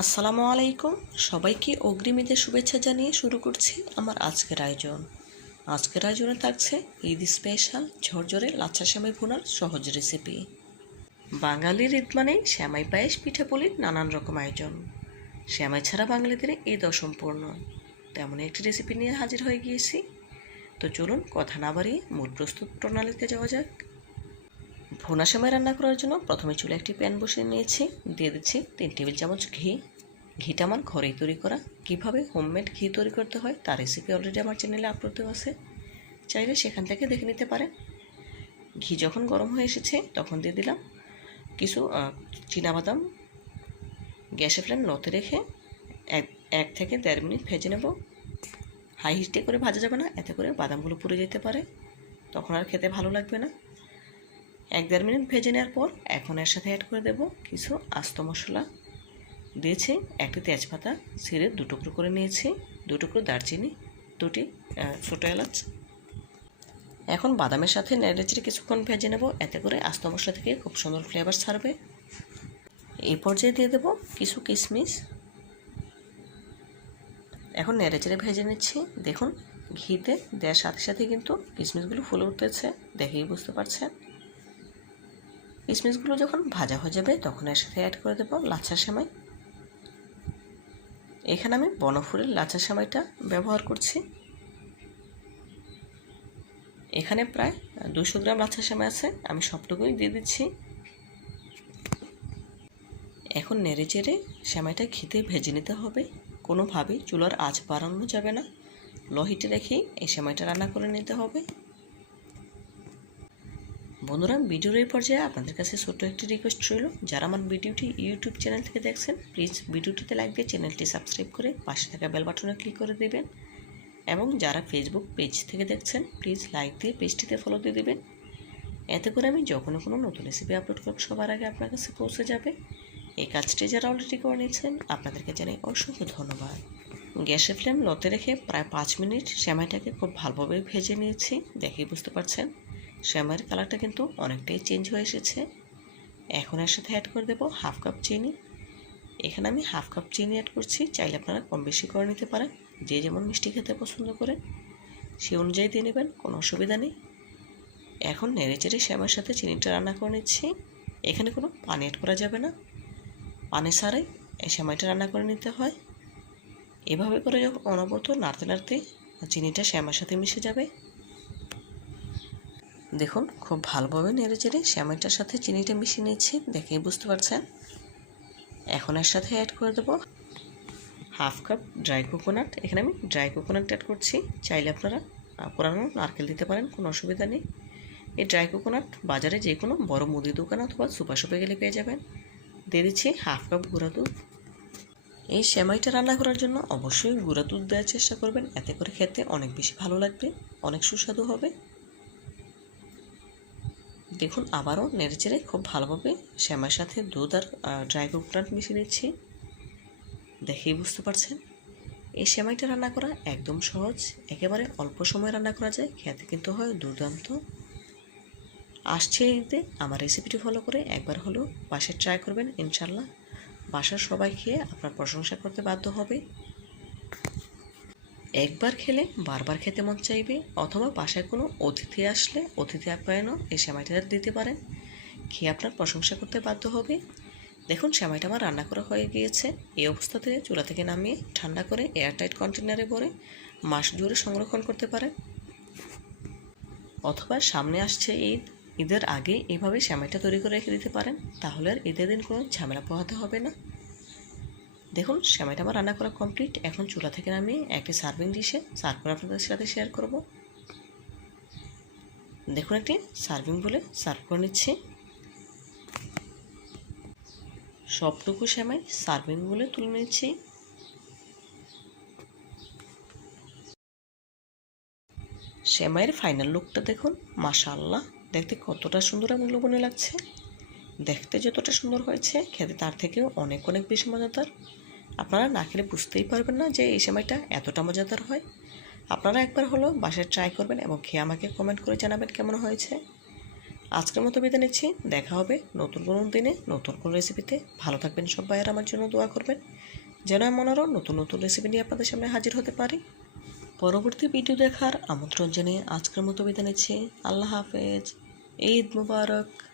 আসসালামু আলাইকুম। সবাইকে অগ্রিমীদের শুভেচ্ছা জানিয়ে শুরু করছি আমার আজকের আয়োজন। আজকের আয়োজনে থাকছে ঈদ স্পেশাল ঝরঝরে লাচ্ছা সেমাই ভুনার সহজ রেসিপি। বাঙালির ঈদ মানেই শ্যামাই পায়েস, পিঠে পুলির নানান রকম আয়োজন। শ্যামাই ছাড়া বাঙালিদের ঈদ অসম্পূর্ণ। তেমনই একটি রেসিপি নিয়ে হাজির হয়ে গিয়েছি। তো চলুন কথা না বাড়িয়ে মূল প্রস্তুত প্রণালীতে যাওয়া যাক। ভুনা সেমাই রান্না করার জন্য প্রথমে চুলে একটি প্যান বসিয়ে নিয়েছি। দিয়ে দিচ্ছি তিন টেবিল চামচ ঘি। ঘিটা আমার ঘরেই তৈরি করা। কীভাবে হোমমেড ঘি তৈরি করতে হয় তার রেসিপি অলরেডি আমার চ্যানেলে আপলোড দেওয়া আছে। চাইলে সেখান থেকে দেখে নিতে পারেন। ঘি যখন গরম হয়ে এসেছে, তখন দিয়ে দিলাম কিছু বাদাম গ্যাসে ফ্লেম লোতে রেখে এক থেকে দেড় মিনিট ভেজে নেব। হাই হিটে করে ভাজা যাবে না, এতে করে বাদামগুলো পুড়ে যেতে পারে। তখন আর খেতে ভালো লাগবে না। এক দেড় মিনিট ভেজে নেওয়ার পর এখন এর সাথে অ্যাড করে দেব কিছু আস্ত মশলা। দিয়েছি একটি তেজপাতা, ছিঁড়ে দু টুকরো করে নিয়েছি, দু টুকরো দারচিনি, দুটি ছোটো এলাচ। এখন বাদামের সাথে নেড়েচড়ে কিছুক্ষণ ভেজে নেব, এতে করে আস্ত মশলা থেকে খুব সুন্দর ফ্লেভার ছাড়বে। এই পর্যায়ে দিয়ে দেব কিছু কিশমিশ। এখন নেড়েচেড়ে ভেজে নিচ্ছি। দেখুন, ঘিতে দেওয়ার সাথে সাথে কিন্তু কিশমিশগুলো ফুলে উঠতেছে, দেখেই বুঝতে পারছেন। কিশমিশগুলো যখন ভাজা হয়ে যাবে, তখন এর সাথে অ্যাড করে দেবো লাচ্ছা সেমাই। এখানে আমি বনফুলের লাচ্ছা সেমাইটা ব্যবহার করছি। এখানে প্রায় দুশো গ্রাম লাচ্ছা সেমাই আছে, আমি সবটুকুই দিয়ে দিচ্ছি। এখন নেড়ে চেড়ে সেমাইটা খেতে ভেজে নিতে হবে। কোনোভাবেই চুলার আঁচ বাড়ানো যাবে না। লো হিটে রেখেই এই সেমাইটা রান্না করে নিতে হবে। বন্ধুরা, ভিডিওর এই পর্যায়ে আপনাদের কাছে ছোট্ট একটি রিকোয়েস্ট রইল। যারা আমার ভিডিওটি ইউটিউব চ্যানেল থেকে দেখছেন প্লিজ ভিডিওটিতে লাইক দিয়ে চ্যানেলটি সাবস্ক্রাইব করে পাশে থাকা বেল বাটনে ক্লিক করে দেবেন। এবং যারা ফেসবুক পেজ থেকে দেখছেন প্লিজ লাইক দিয়ে পেজটিতে ফলো দিয়ে দেবেন। এতে করে আমি যখন কোনো নতুন রেসিপি আপলোড করব, সবার আগে আপনার কাছে পৌঁছে যাবে। এই কাজটি যারা অলরেডি করে নিয়েছেন, আপনাদেরকে জানাই অসংখ্য ধন্যবাদ। গ্যাসের ফ্লেম লতে রেখে প্রায় পাঁচ মিনিট সেমাইটাকে খুব ভালোভাবে ভেজে নিয়েছি, দেখেই বুঝতে পারছেন। শ্যামের কালারটা কিন্তু অনেকটাই চেঞ্জ হয়ে এসেছে। এখন এর সাথে অ্যাড করে দেবো হাফ কাপ চিনি। এখানে আমি হাফ কাপ চিনি অ্যাড করছি, চাইলে আপনারা কম বেশি করে নিতে পারেন। যে যেমন মিষ্টি খেতে পছন্দ করে, সে অনুযায়ী দিয়ে নেবেন, কোনো অসুবিধা নেই। এখন নেড়ে চেড়ে শ্যামের সাথে চিনিটা রান্না করে নিচ্ছি। এখানে কোনো পানি অ্যাড করা যাবে না। পানি ছাড়াই এই শ্যামাইটা রান্না করে নিতে হয়। এভাবে করে যখন অনবরত নাড়তে নাড়তে চিনিটা শ্যামার সাথে মিশে যাবে। দেখুন, খুব ভালোভাবে নেড়ে চেড়ে শ্যামাইটার সাথে চিনিটা মিশিয়ে নিয়েছি দেখেই বুঝতে পারছেন। এখন এর সাথে অ্যাড করে দেবো হাফ কাপ ড্রাই কোকোনাট এখানে আমি ড্রাই কোকোনাট অ্যাড করছি। চাইলে আপনারা পুরানো নারকেল দিতে পারেন, কোনো অসুবিধা নেই। এই ড্রাই কোকোনাট বাজারে যে কোনো বড় মুদি দোকান অথবা সুপার শপে গেলে পেয়ে যাবেন। দিয়ে দিচ্ছি হাফ কাপ গুঁড়া দুধ। এই সেমাইটা রান্না করার জন্য অবশ্যই গুঁড়া দুধ দেওয়ার চেষ্টা করবেন। এতে করে খেতে অনেক বেশি ভালো লাগবে, অনেক সুস্বাদু হবে। দেখুন, আবারও নেড়েচেড়ে খুব ভালোভাবে শ্যামার সাথে দুধ আর ড্রাই কোকোনাট মিশিয়ে নিচ্ছি। দেখেই বুঝতে পারছেন? এই সেমাইটা রান্না করা একদম সহজ। একেবারে অল্প সময় রান্না করা যায়, খেতে কিন্তু হয় দুর্দান্ত। আসছে ঈদে, আমার রেসিপিটি ফলো করে একবার হলেও বাসায় ট্রাই করবেন, ইনশাল্লাহ। বাসার সবাই খেয়ে আপনার প্রশংসা করতে বাধ্য হবে। একবার খেলে বারবার খেতে মন চাইবে অথবা বাসায় কোনো অতিথি আসলে অতিথি আপ্যায়নও এই সেমাইটা দিতে পারেন। খেয়ে আপনার প্রশংসা করতে বাধ্য হবে। দেখুন, সেমাইটা আমার রান্না করা হয়ে গিয়েছে। এই অবস্থাতে চুলা থেকে নামিয়ে ঠান্ডা করে এয়ারটাইট কন্টেনারে ভরে মাস জুড়ে সংরক্ষণ করতে পারেন। অথবা সামনে আসছে ঈদ, ঈদের আগে এইভাবে সেমাইটা তৈরি করে রেখে দিতে পারেন। তাহলে আর ঈদের দিন কোনো ঝামেলা পোহাতে হবে না। দেখুন, সেমাইটা আমার রান্না করা কমপ্লিট এখন চুলা থেকে নামিয়ে একটি সার্ভিং ডিশে সার্ভ করে আপনাদের সাথে শেয়ার করব। দেখুন, একটি সার্ভিং বলে সার্ভ করে নিচ্ছি। সবটুকু সেমাই সার্ভিং বলে তুলে নিচ্ছি। সেমাইয়ের ফাইনাল লুকটা দেখুন মাশাল্লাহ দেখতে কতটা সুন্দর এবং লোভনে লাগছে। দেখতে যতটা সুন্দর হয়েছে, খেতে তার থেকেও অনেক অনেক বেশি মজাদার। আপনারা না খেলে বুঝতেই পারবেন না যে এই সময়টা এতটা মজাদার হয়। আপনারা একবার হলো বাসায় ট্রাই করবেন এবং খেয়ে আমাকে কমেন্ট করে জানাবেন কেমন হয়েছে। আজকের মতো বিদায় নিচ্ছি। দেখা হবে নতুন কোনো দিনে, নতুন কোনো রেসিপিতে ভালো থাকবেন সবাই আর আমার জন্য দোয়া করবেন। যেন এমন আরও নতুন নতুন রেসিপি নিয়ে আপনাদের সামনে হাজির হতে পারি। পরবর্তী ভিডিও দেখার আমন্ত্রণ জানিয়ে আজকের মতো বিদায় নিচ্ছি। আল্লাহ হাফেজ। ঈদ মুবারক।